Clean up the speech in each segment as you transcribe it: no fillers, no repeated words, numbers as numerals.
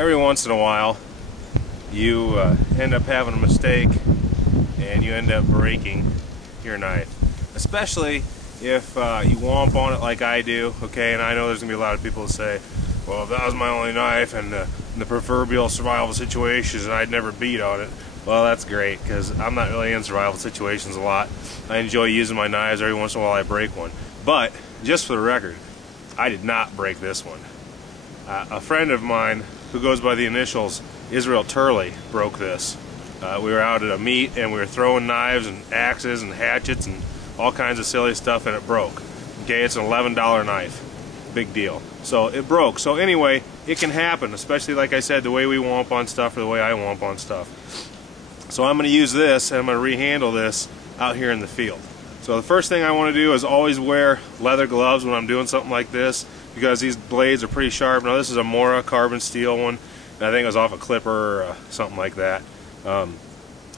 every once in a while you end up having a mistake and you end up breaking your knife, especially if you womp on it like I do. Okay, and I know there's gonna be a lot of people who say, well, if that was my only knife and the proverbial survival situations and I'd never beat on it. Well, that's great, because I'm not really in survival situations a lot. I enjoy using my knives. Every once in a while I break one. But just for the record, I did not break this one. A friend of mine who goes by the initials Israel Turley broke this. We were out at a meet and we were throwing knives and axes and hatchets and all kinds of silly stuff, and it broke. Okay, it's an $11 knife. Big deal. So it broke. So anyway, it can happen, especially like I said, the way we womp on stuff or the way I womp on stuff. So I'm going to use this and I'm going to rehandle this out here in the field. So the first thing I want to do is always wear leather gloves when I'm doing something like this, because these blades are pretty sharp. Now this is a Mora carbon steel one, and I think it was off a clipper or something like that. And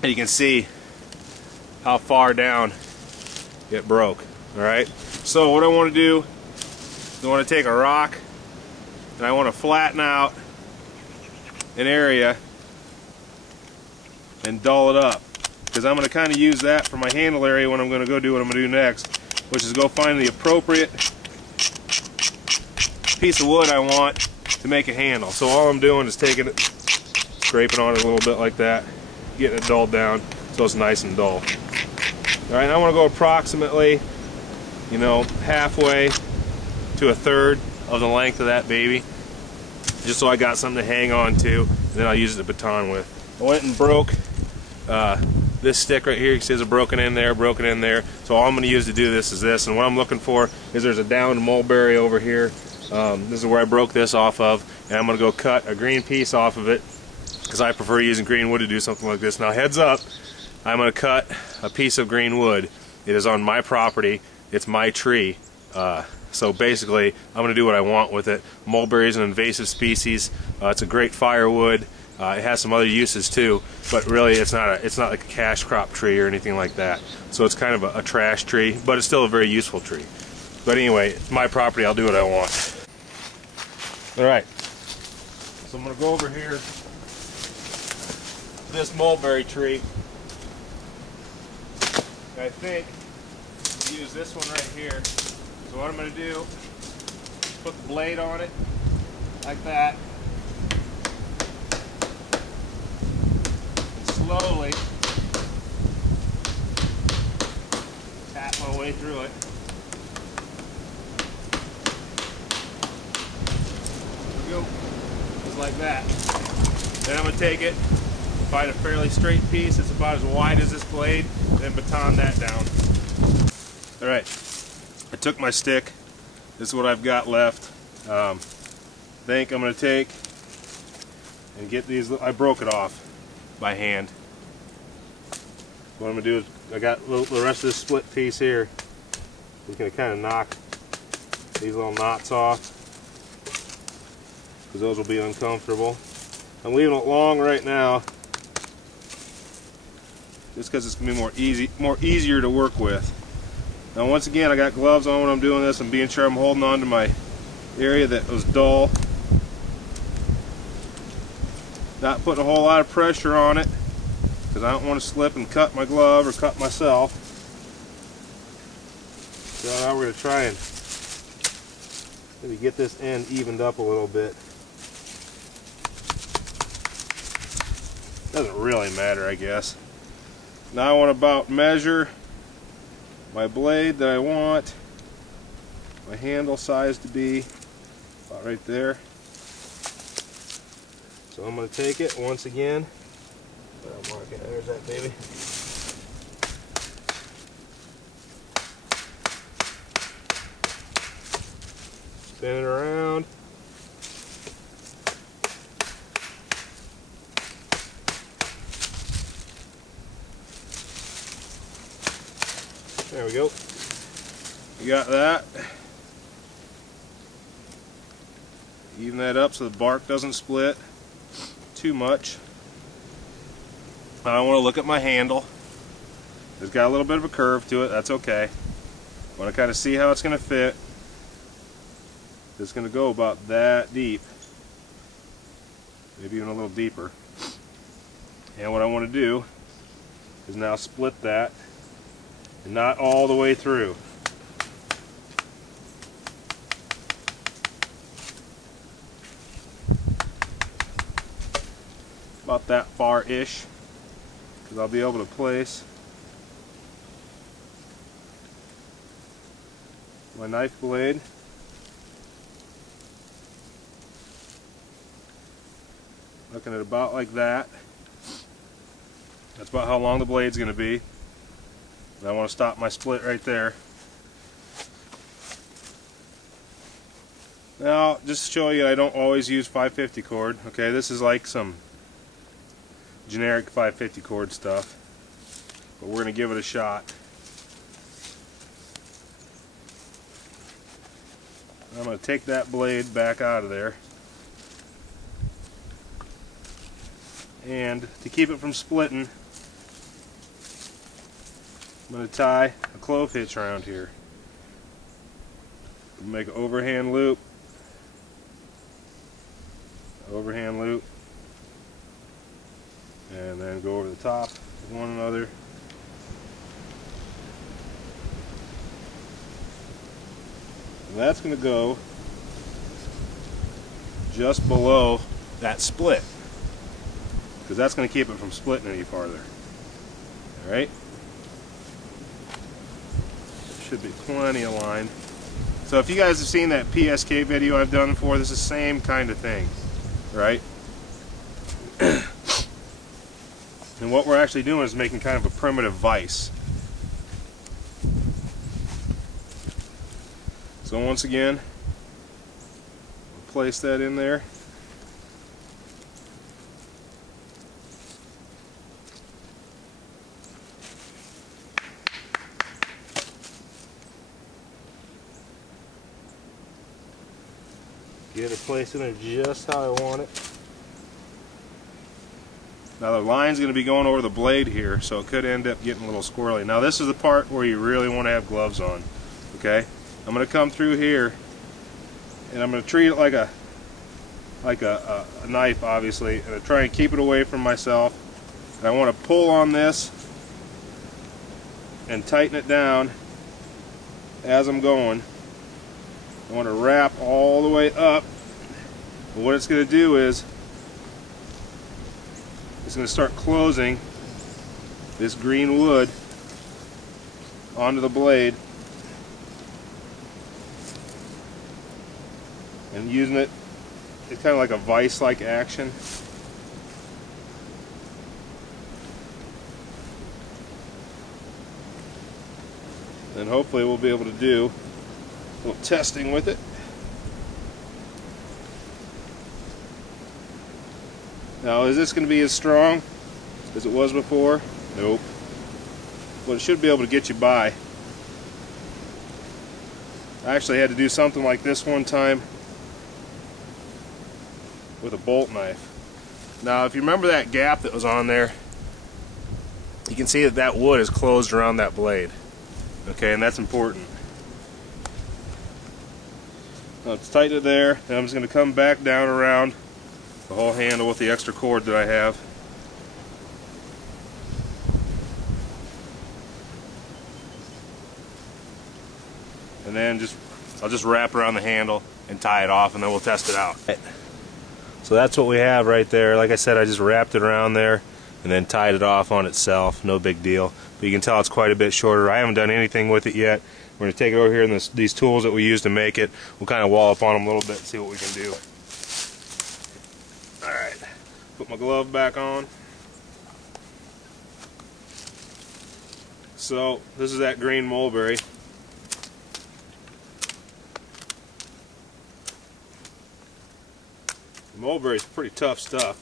you can see how far down it broke. Alright, so what I want to do is I want to take a rock and I want to flatten out an area and dull it up, because I'm going to kind of use that for my handle area when I'm going to go do what I'm going to do next, which is go find the appropriate piece of wood I want to make a handle. So all I'm doing is taking it, scraping on it a little bit like that, getting it dulled down so it's nice and dull. Alright, I want to go approximately, you know, halfway to a third of the length of that baby, just so I got something to hang on to, and then I'll use it to baton with. I went and broke this stick right here. You can see there's a broken in there. So all I'm going to use to do this is this, and what I'm looking for is there's a downed mulberry over here. This is where I broke this off of, and I'm going to go cut a green piece off of it, because I prefer using green wood to do something like this. Now heads up, I'm going to cut a piece of green wood. It is on my property. It's my tree. So basically, I'm going to do what I want with it. Mulberry is an invasive species. It's a great firewood. It has some other uses too, but really it's not like a cash crop tree or anything like that. So it's kind of a trash tree, but it's still a very useful tree. But anyway, it's my property. I'll do what I want. All right. So I'm going to go over here to this mulberry tree. I think I'll use this one right here. So what I'm going to do is put the blade on it like that. Slowly tap my way through it. There we go. Just like that. Then I'm going to take it, find a fairly straight piece that's about as wide as this blade, and then baton that down. Alright, I took my stick. This is what I've got left. I think I'm going to take and get these. I broke it off by hand. What I'm going to do is, I got the rest of this split piece here. We can kind of knock these little knots off, because those will be uncomfortable. I'm leaving it long right now, just because it's going to be more easier to work with. Now once again, I got gloves on when I'm doing this. I'm being sure I'm holding on to my area that was dull. Not putting a whole lot of pressure on it, because I don't want to slip and cut my glove or cut myself. So now we're going to try and maybe get this end evened up a little bit. Doesn't really matter, I guess. Now I want to about measure my blade that I want my handle size to be about right there. So I'm going to take it once again. There's that baby. Spin it around. There we go. You got that. Even that up so the bark doesn't split too much. I want to look at my handle. It's got a little bit of a curve to it. That's okay. I want to kind of see how it's going to fit. It's going to go about that deep. maybe even a little deeper. And what I want to do is now split that, and not all the way through. About that far-ish, because I'll be able to place my knife blade looking at about like that. That's about how long the blade's going to be. And I want to stop my split right there. Now, just to show you, I don't always use 550 cord. Okay, this is like some generic 550 cord stuff, but we're going to give it a shot. I'm going to take that blade back out of there, and to keep it from splitting, I'm going to tie a clove hitch around here. Make an overhand loop, and then go over the top of one another. And that's going to go just below that split, because that's going to keep it from splitting any farther. Alright? Should be plenty of line. So if you guys have seen that PSK video I've done before, this is the same kind of thing, right? And what we're actually doing is making kind of a primitive vise. So once again, place that in there. Get it placed in there just how I want it. Now the line's going to be going over the blade here, so it could end up getting a little squirrely. Now this is the part where you really want to have gloves on. Okay? I'm going to come through here, and I'm going to treat it like a knife, obviously, and I try and keep it away from myself. And I want to pull on this and tighten it down as I'm going. I want to wrap all the way up. But what it's going to do is it's going to start closing this green wood onto the blade and using it. It's kind of like a vise-like action. And hopefully we'll be able to do a little testing with it. Now, is this going to be as strong as it was before? Nope. But it should be able to get you by. I actually had to do something like this one time with a bolt knife. Now, if you remember that gap that was on there, you can see that that wood is closed around that blade. Okay, and that's important. Now, it's tightened it there, and I'm just going to come back down around the whole handle with the extra cord that I have. And then I'll just wrap around the handle and tie it off, and then we'll test it out. So that's what we have right there. Like I said, I just wrapped it around there and then tied it off on itself. No big deal. But you can tell it's quite a bit shorter. I haven't done anything with it yet. We're going to take it over here, and these tools that we use to make it, we'll kind of wall up on them a little bit and see what we can do. Alright, put my glove back on. So, this is that green mulberry. Mulberry is pretty tough stuff.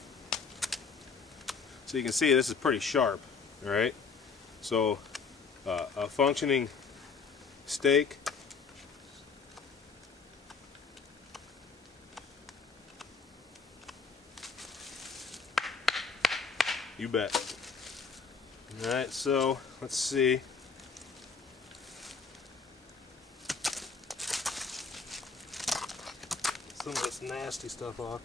So you can see this is pretty sharp, alright? So, a functioning stake you bet. Alright, so let's see. Some of this nasty stuff off.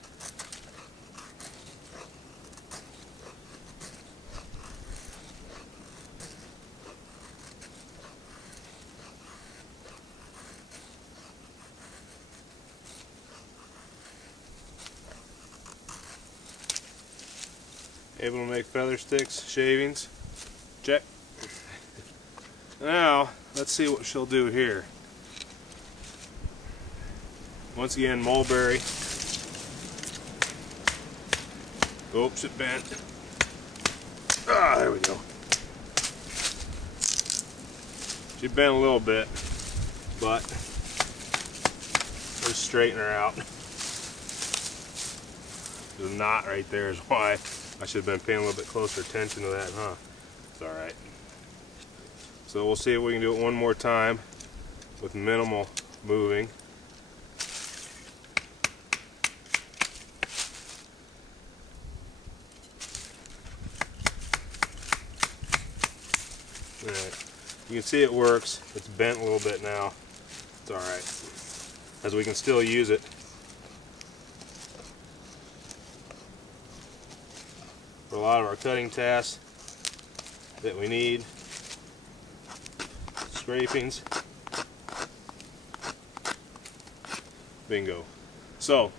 able to make feather sticks, shavings. Check. Now, let's see what she'll do here. Once again, mulberry. Oops, it bent. Ah, there we go. She bent a little bit, but let's straighten her out. The knot right there is why I should have been paying a little bit closer attention to that, huh? It's alright. So we'll see if we can do it one more time with minimal moving. Alright. You can see it works. It's bent a little bit now. It's alright, as we can still use it for a lot of our cutting tasks that we need. Scrapings. Bingo. So,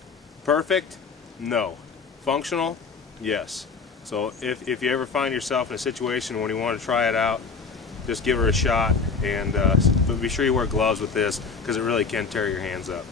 perfect? No. Functional? Yes. So if you ever find yourself in a situation when you want to try it out, just give her a shot, and but be sure you wear gloves with this, because it really can tear your hands up.